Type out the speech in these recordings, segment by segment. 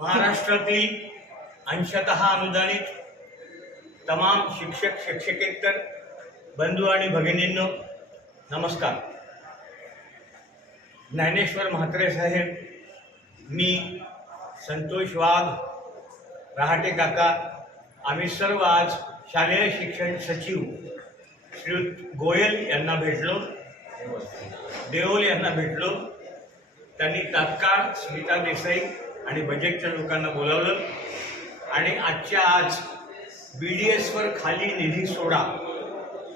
महाराष्ट्रातील अंशतः अनुदानित तमाम शिक्षक शिक्षकेतर बंधू आणि भगिनींनो नमस्कार. ज्ञानेश्वर म्हात्रे साहेब मी संतोष वाघ रहाटे काका आम्ही सर्व आज शालेय शिक्षण सचिव श्रीयुत गोयल यांना भेटलो देओल यांना भेटलो. त्यांनी तात्काळ स्मिता देसाई आणि बजेटच्या लोकांना बोलावलं. आणि आजच्या आज बी डी एसवर खाली निधी सोडा.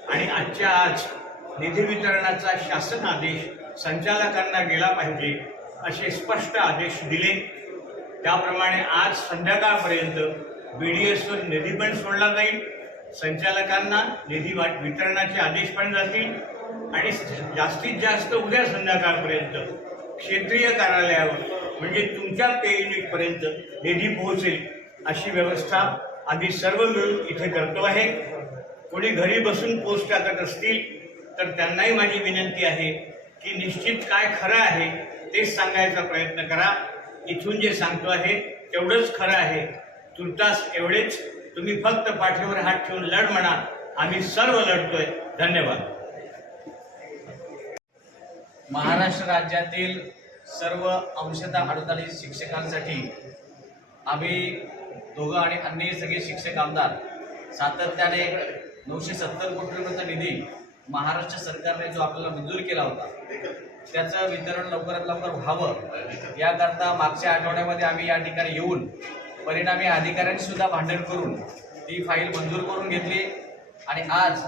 आणि आजच्या आज निधी वितरणाचा शासन आदेश संचालकांना गेला पाहिजे असे स्पष्ट आदेश दिले. त्याप्रमाणे आज संध्याकाळपर्यंत बी डी एसवर निधी पण सोडला जाईल. संचालकांना निधी वाट वितरणाचे आदेश पण जातील. आणि जास्तीत जास्त उद्या संध्याकाळपर्यंत क्षेत्रीय कार्यालयावर म्हणजे तुमच्या पे युनिटपर्यंत निधी पोहोचेल अशी व्यवस्था आम्ही सर्व मिळून इथे करतो आहे. कोणी घरी बसून पोस्ट टाकत असतील तर त्यांनाही माझी विनंती आहे की निश्चित काय खरं आहे तेच सांगायचा प्रयत्न करा. इथून जे सांगतो आहे तेवढंच खरं आहे. तुर्तास एवढेच. तुम्ही फक्त पाठीवर हात ठेवून लढ म्हणा. आम्ही सर्व लढतोय. धन्यवाद. महाराष्ट्र राज्यातील सर्व अंशतः अनुदानित शिक्षकांसाठी आम्ही दोघं आणि अन्य सगळे शिक्षक आमदार सातत्याने नऊशे सत्तर कोटी रुपयाचा निधी महाराष्ट्र सरकारने जो आपल्याला मंजूर केला होता त्याचं वितरण लवकरात लवकर व्हावं. याकरता मागच्या आठवड्यामध्ये आम्ही या ठिकाणी येऊन परिणामी अधिकाऱ्यांनी सुद्धा भांडण करून ती फाईल मंजूर करून घेतली आणि आज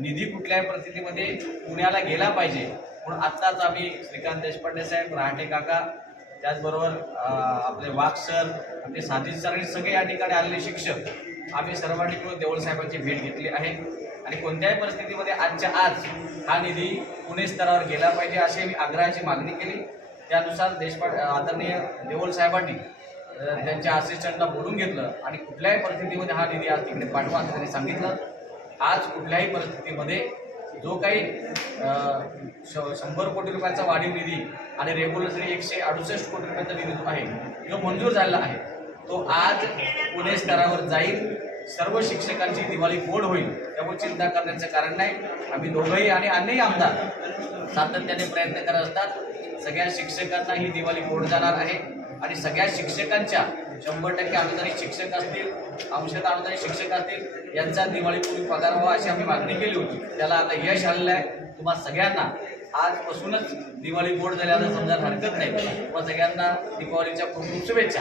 निधी कुठल्याही परिस्थितीमध्ये पुण्याला गेला पाहिजे. म्हणून आत्ताच आम्ही श्रीकांत देशपांडे साहेब रहाटे काका त्याचबरोबर आपले वाघ सर आपले साजिद सर आणि सगळे या ठिकाणी आलेले शिक्षक आम्ही सर्वांनी मिळून देवळ साहेबांची भेट घेतली आहे. आणि कोणत्याही परिस्थितीमध्ये आजच्या आज हा निधी पुणे स्तरावर गेला पाहिजे अशी मी आग्रहाची मागणी केली. त्यानुसार देशपांडे आदरणीय देवळसाहेबांनी त्यांच्या असिस्टंटला बोलून घेतलं आणि कुठल्याही परिस्थितीमध्ये हा निधी आज तिकडे पाठवा असं त्यांनी सांगितलं. आज कुठल्याही परिस्थितीमध्ये जो काही श- शंभर कोटी रुपयाचा वाढीव निधी आणि रेग्युलरसाठी एकशे अडुसष्ट कोटी रुपयाचा निधी जो आहे जो मंजूर झालेला आहे तो आज पुणे स्तरावर जाईल. सर्व शिक्षकांची दिवाळी गोड होईल त्यामुळे चिंता करण्याचं कारण नाही. आम्ही दोघंही आणि अन्यही आमदार सातत्याने प्रयत्न करत असतात. सगळ्या शिक्षकांना ही दिवाळी गोड जाणार आहे आणि सगळ्या शिक्षकांच्या शंभर टक्के अनुदानित शिक्षक असतील अंशतः अनुदानित शिक्षक असतील यांचा दिवाळीपूर्वी पगार व्हावा अशी आम्ही मागणी केली होती. त्याला आता यश आलेलं आहे. तुम्हा सगळ्यांना आजपासूनच दिवाळी बोर्ड झाल्यानं समजायला हरकत नाही. तुम्हा सगळ्यांना दिवाळीच्या खूप खूप शुभेच्छा.